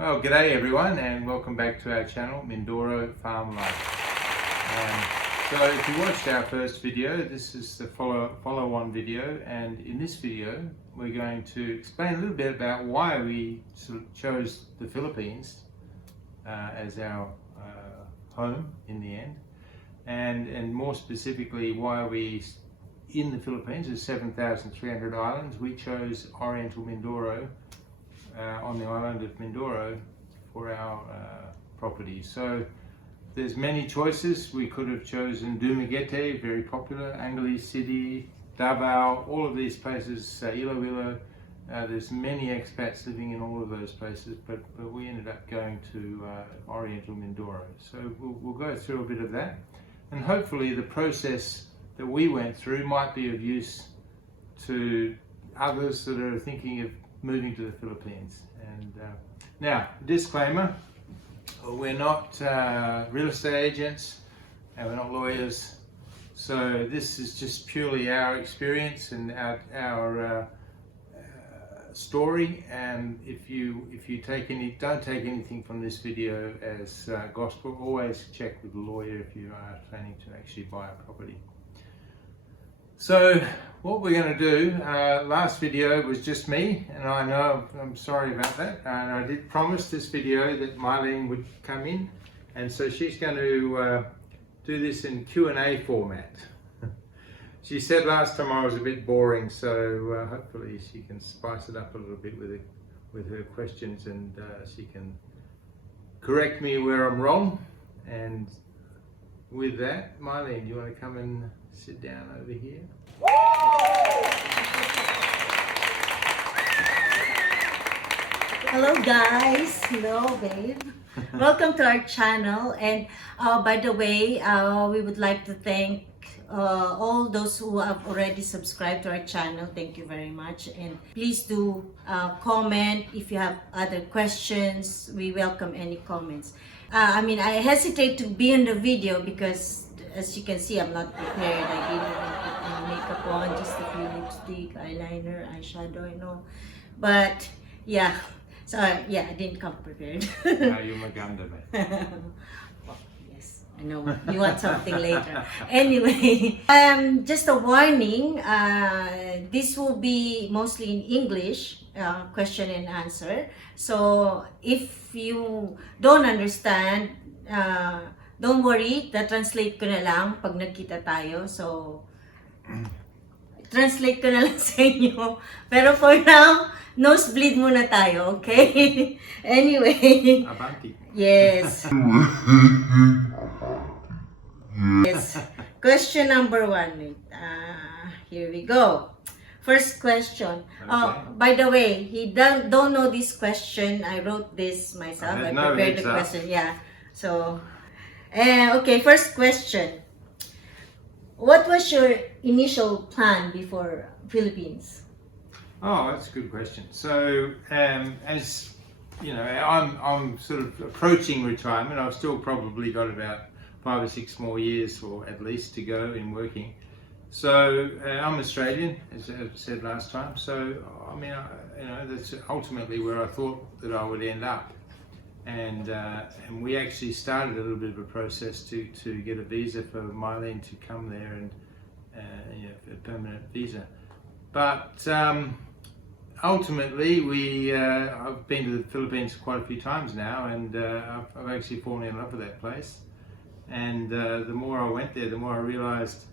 Well, g'day everyone, and welcome back to our channel, Mindoro Farm Life. So if you watched our first video, this is the follow-on video, and in this video we're going to explain a little bit about why we chose the Philippines as our home in the end, and more specifically why we, in the Philippines, there's 7,300 islands, we chose Oriental Mindoro on the island of Mindoro for our property. So there's many choices. We could have chosen Dumaguete, very popular, Angeles City, Davao, all of these places, Iloilo. There's many expats living in all of those places, but we ended up going to Oriental Mindoro. So we'll go through a bit of that, and hopefully the process that we went through might be of use to others that are thinking of moving to the Philippines. And now, disclaimer, we're not real estate agents and we're not lawyers, so this is just purely our experience and our story. And if you don't take anything from this video as gospel, always check with a lawyer if you are planning to actually buy a property. So what we're going to do, last video was just me, and I know I'm sorry about that, and I did promise this video that Marlene would come in, and so she's going to do this in Q&A format. She said last time I was a bit boring, so hopefully she can spice it up a little bit with her questions, and she can correct me where I'm wrong. And with that, Marlene, do you want to come and sit down over here? Hello guys, hello babe. Welcome to our channel, and by the way, we would like to thank all those who have already subscribed to our channel. Thank you very much, and please do comment if you have other questions. We welcome any comments. I hesitate to be in the video because, as you can see, I'm not prepared. I didn't even put any makeup on, just a few lipstick, eyeliner, eyeshadow, you know. But yeah, so yeah, I didn't come prepared. You're maganda, mate. Well, yes, I know. You want something later. Anyway, just a warning. This will be mostly in English, question and answer. So if you don't understand, don't worry, translate ko na lang pag nagkita tayo. So, translate ko na lang sa inyo. Pero for now, nosebleed muna tayo, okay? Anyway. Avanti. Yes. Yes. Question number 1. Here we go. First question. Okay. By the way, he don't know this question. I wrote this myself. I prepared the question. Yeah. So, okay. First question. What was your initial plan before Philippines? Oh, that's a good question. So, as you know, I'm sort of approaching retirement. I've still probably got about 5 or 6 more years, or at least, to go in working. So I'm Australian, as I said last time. So I mean, that's ultimately where I thought that I would end up. And we actually started a little bit of a process to get a visa for Marlene to come there, and a permanent visa. But ultimately, I've been to the Philippines quite a few times now, and I've actually fallen in love with that place. And the more I went there, the more I realised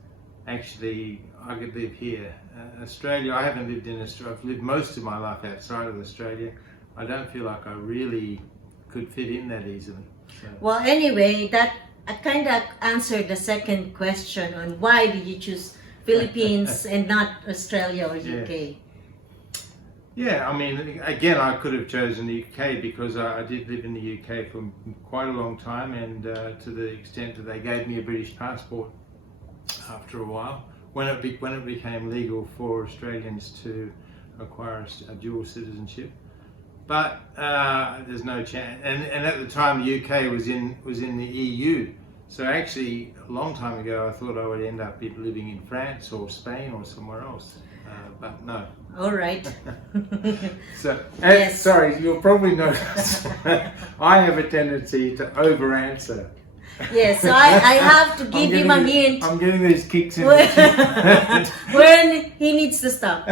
actually I could live here. Australia, I haven't lived in Australia. I've lived most of my life outside of Australia. I don't feel like I really could fit in that easily. So. Well, anyway, that I kind of answered the second question on why did you choose Philippines and not Australia or UK? Yeah, I mean, again, I could have chosen the UK because I did live in the UK for quite a long time, and to the extent that they gave me a British passport after a while, when it became legal for Australians to acquire a dual citizenship. But there's no chance, and at the time the UK was in the EU, so actually a long time ago I thought I would end up living in France or Spain or somewhere else. but no. All right. So, Yes. sorry, you'll probably notice I have a tendency to over-answer. Yes, so I have to give him a hint I'm getting these kicks in. when he needs to stop.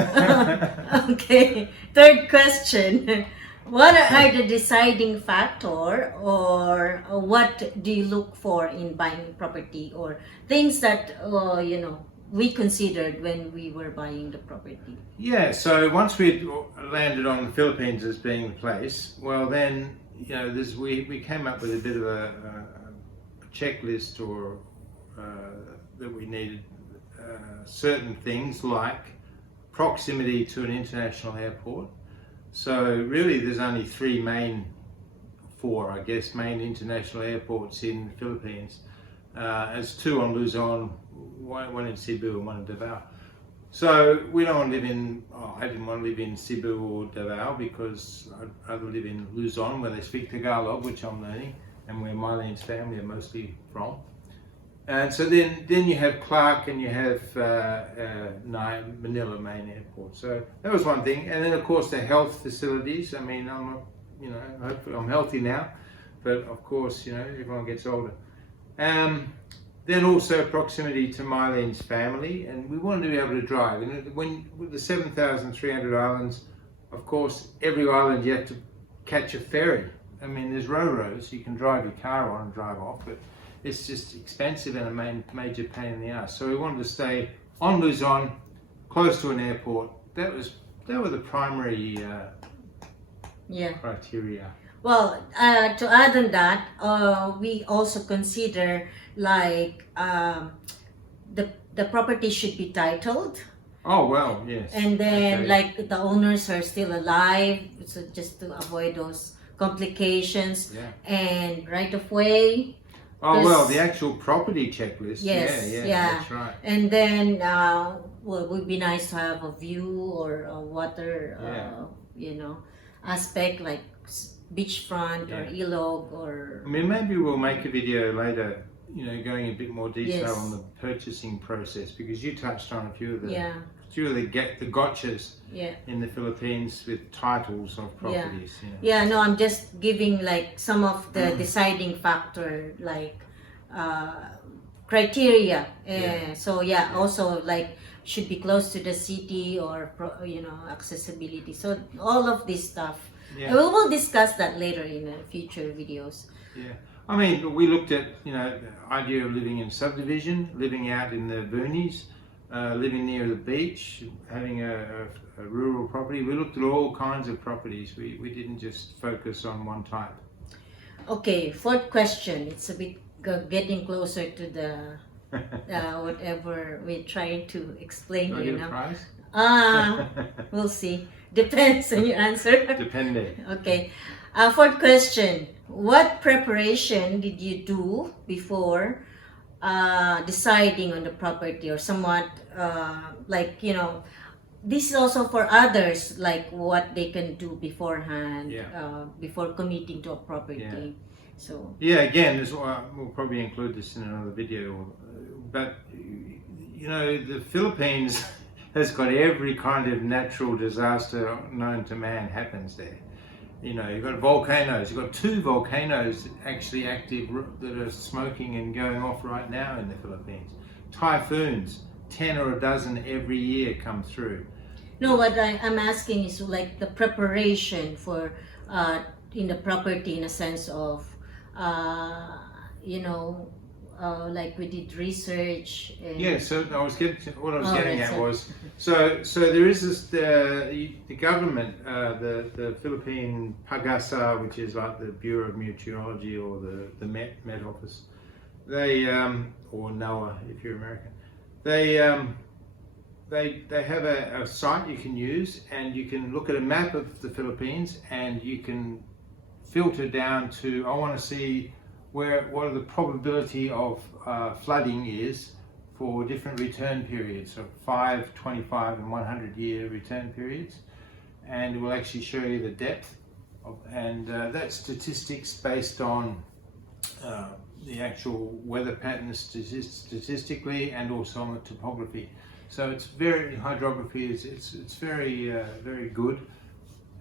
Okay, third question. What are the deciding factor, or what do you look for in buying property, or things that we considered when we were buying the property? Yeah, so once we'd landed on the Philippines as being the place, well then, we came up with a bit of a checklist or that we needed certain things like proximity to an international airport. So really there's only four main international airports in the Philippines. There's two on Luzon, one in Cebu and one in Davao. So we don't want to live I didn't want to live in Cebu or Davao because I'd rather live in Luzon where they speak Tagalog, which I'm learning, and where Marlene's family are mostly from. And so then you have Clark and you have Manila main airport. So that was one thing. And then of course the health facilities. I mean, hopefully I'm healthy now, but of course, everyone gets older. Then also proximity to Marlene's family, and we wanted to be able to drive. And with the 7,300 islands, of course, every island you have to catch a ferry. I mean, there's rows you can drive your car on and drive off, but it's just expensive and a major pain in the ass. So we wanted to stay on Luzon, close to an airport. That were the primary criteria. Well, to add on that, we also consider like the property should be titled. Oh well, yes. And then okay. like the owners are still alive, so just to avoid those complications. Yeah. And right of way. Oh well, the actual property checklist. Yes, yeah, that's right. And then well, it would be nice to have a view or a water, aspect like beachfront or ilog or. I mean, maybe we'll make a video later, going in a bit more detail Yes. on the purchasing process, because you touched on a few of the the gotchas in the Philippines with titles of properties. No, I'm just giving like some of the deciding factor, like criteria. So also like should be close to the city or accessibility. So all of this stuff. Yeah. We will discuss that later in future videos. Yeah. I mean, we looked at, the idea of living in subdivision, living out in the boonies, living near the beach, having a rural property. We looked at all kinds of properties. We didn't just focus on one type. Okay, fourth question. It's a bit getting closer to the whatever we're trying to explain here. Do I get a prize? We'll see. Depends on your answer. Depending. Okay. Fourth question. What preparation did you do before deciding on the property, or somewhat this is also for others, like what they can do beforehand before committing to a property. So again, we'll probably include this in another video, but the Philippines has got every kind of natural disaster known to man happens there. You've got volcanoes. You've got 2 volcanoes actually active that are smoking and going off right now in the Philippines. Typhoons, 10 or a dozen every year come through. No, what I'm asking is like the preparation for in the property, in a sense of like we did research. And so what I was getting at was, so there is this, the government, the Philippine PAGASA, which is like the Bureau of Meteorology, or the Met Office, they, or NOAA if you're American, they have a site you can use, and you can look at a map of the Philippines, and you can filter down to, I want to see what the probability of flooding is for different return periods, so 5, 25 and 100 year return periods, and it will actually show you the depth and that's statistics based on the actual weather patterns statistically, and also on the topography. So it's very hydrography. It's very very good.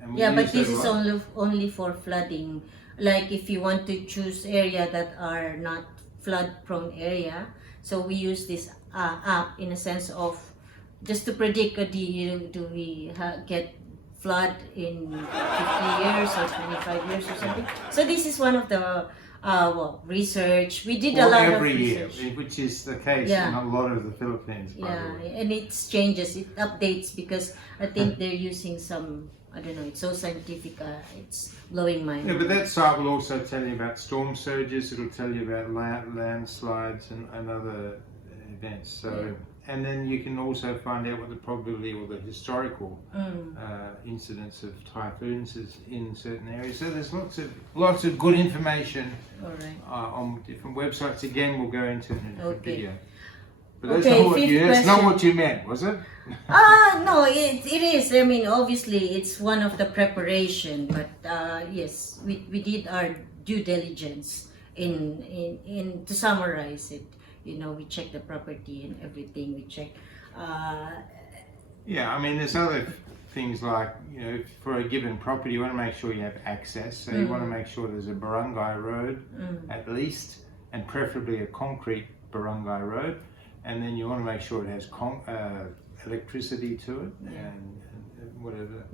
And we Yeah, but use this it a is lot. only for flooding. Like if you want to choose area that are not flood prone area, so we use this app in a sense of just to predict do we get flood in 50 years or 25 years or something. So this is one of the research. We did a Or lot of every year, research. which is the case Yeah. in a lot of the Philippines. By the Yeah, way. and it changes, it updates because I think they're using some, I don't know, it's so scientific, it's blowing my Yeah, mind. but that site will also tell you about storm surges. It'll tell you about landslides and other events. So, and then you can also find out what the probability or the historical incidence of typhoons is in certain areas. So there's lots of good information All right. on different websites. Again, we'll go into it in a different Okay. video. But that's Okay, not what fifth that's not question. what you meant, was it? No, it is. I mean, obviously, it's one of the preparation, but yes, we did our due diligence in to summarize it. You know, we check the property and everything. We check. Yeah, I mean, there's other things like, you know, for a given property, you want to make sure you have access. So you want to make sure there's a barangay road at least, and preferably a concrete barangay road. And then you want to make sure it has electricity to it and whatever,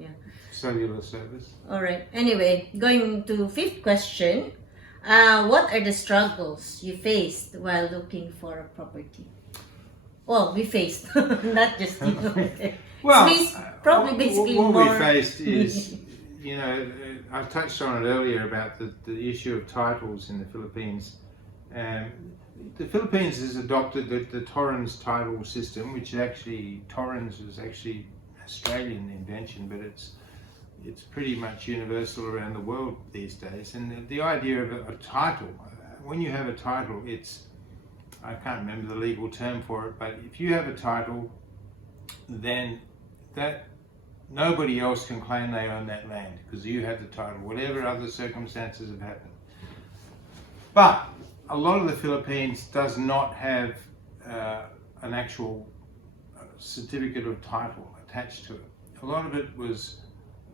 cellular service. All right. Anyway, going to fifth question. What are the struggles you faced while looking for a property? Well, we faced, not just you. Well, probably basically what more. we faced is, you know, I touched on it earlier about the issue of titles in the Philippines. The Philippines has adopted the Torrens title system, which actually, Torrens is actually Australian invention, but it's pretty much universal around the world these days. And the idea of a title, when you have a title, I can't remember the legal term for it, but if you have a title, then that nobody else can claim they own that land because you have the title, whatever other circumstances have happened. But a lot of the Philippines does not have an actual certificate of title attached to it. A lot of it was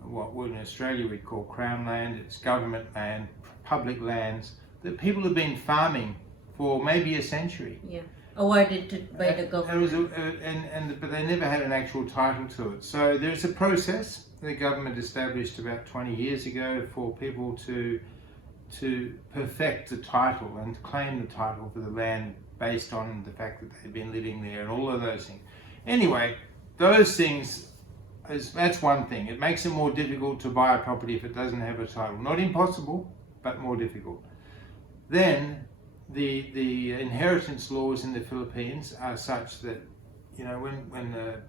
what in Australia we call crown land. It's government land, public lands that people have been farming for maybe a century. Yeah, awarded by the government. But they never had an actual title to it. So there's a process the government established about 20 years ago for people to perfect the title and claim the title for the land based on the fact that they've been living there and all of those things. Anyway, those things, that's one thing. It makes it more difficult to buy a property if it doesn't have a title. Not impossible, but more difficult. Then the inheritance laws in the Philippines are such that, you know, when the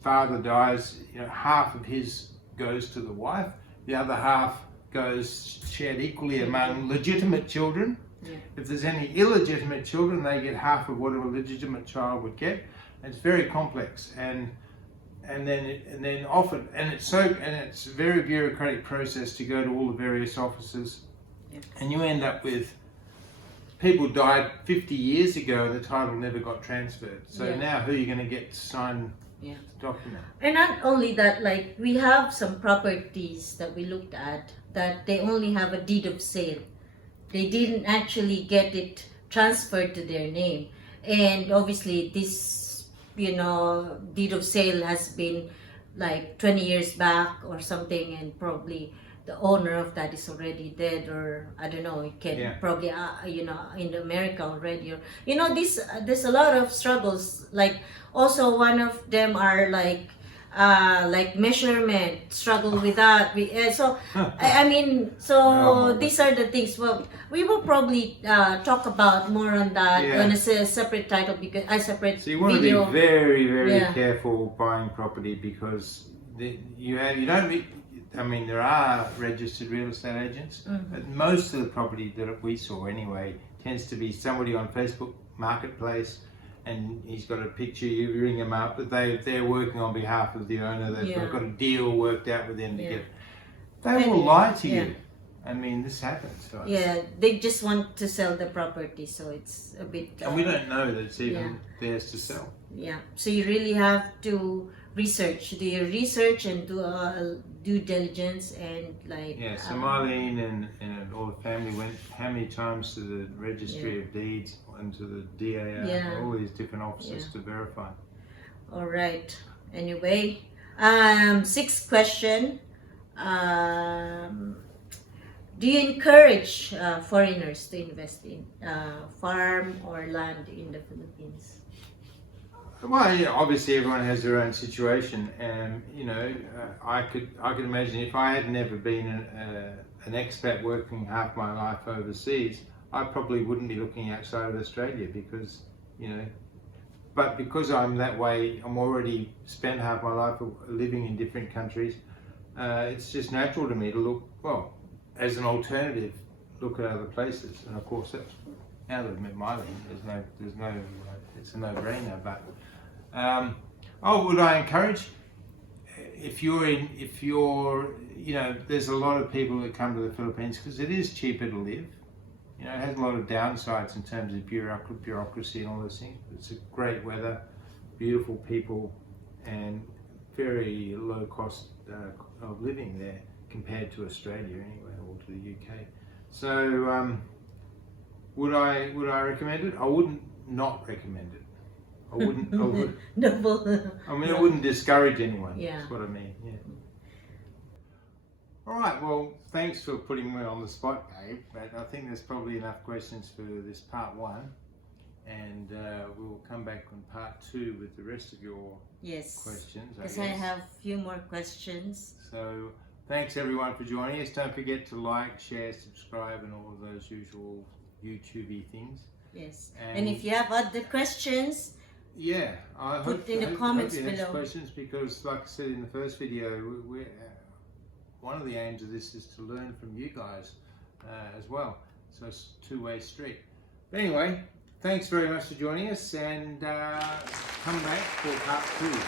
father dies, you know, half of his goes to the wife, the other half goes shared equally among legitimate children. Yeah. If there's any illegitimate children, they get half of what a legitimate child would get. It's very complex, and then often, and it's a very bureaucratic process to go to all the various offices, and you end up with people died 50 years ago and the title never got transferred. So now who are you going to get to sign the document? And not only that, like we have some properties that we looked at that they only have a deed of sale. They didn't actually get it transferred to their name. And obviously this, you know, deed of sale has been like 20 years back or something, and probably the owner of that is already dead, or I don't know, it can probably, you know, in America already. Or, you know, there's a lot of struggles. Like also one of them are like measurement, struggle with that. I mean, these are the things. Well, we will probably talk about more on that on a separate title, because I separate. So you want video. to be very, very careful buying property, because you don't. I mean, there are registered real estate agents, but most of the property that we saw anyway tends to be somebody on Facebook Marketplace, and he's got a picture, you ring them up, but they're working on behalf of the owner. They've got a deal worked out with them to get. They will lie to you. I mean, this happens to us. Yeah, they just want to sell the property, so it's a bit. And we don't know that it's even theirs to sell. Yeah. So you really have to do your research and do due diligence and like. Yeah, so Marlene and all the family went how many times to the Registry of Deeds and to the DAR, Yeah. all these different offices Yeah. to verify. All right. Anyway, sixth question. Do you encourage foreigners to invest in farm or land in the Philippines? Well, yeah, obviously everyone has their own situation, and I could imagine if I had never been an expat working half my life overseas, I probably wouldn't be looking outside of Australia because but because I'm that way, I'm already spent half my life living in different countries. It's just natural to me to look, well, as an alternative, look at other places. And of course, that's, now that I've met Miley, it's a no-brainer. But would I encourage? If you're, there's a lot of people that come to the Philippines because it is cheaper to live. It has a lot of downsides in terms of bureaucracy and all those things. It's a great weather, beautiful people, and very low cost of living there compared to Australia anyway, or to the UK. So would I recommend it? I wouldn't not recommend it. I wouldn't. I would. No. I wouldn't discourage anyone. Yeah. That's what I mean. Yeah. All right, well, thanks for putting me on the spot, Dave, but I think there's probably enough questions for this part one, and we'll come back on part two with the rest of your questions. Because I have a few more questions. So thanks everyone for joining us. Don't forget to like, share, subscribe, and all of those usual YouTube-y things. Yes, and if you have other questions, I put in the comments below. Questions, because like I said in the first video, one of the aims of this is to learn from you guys as well. So it's a two-way street. But anyway, thanks very much for joining us, and come back for part two.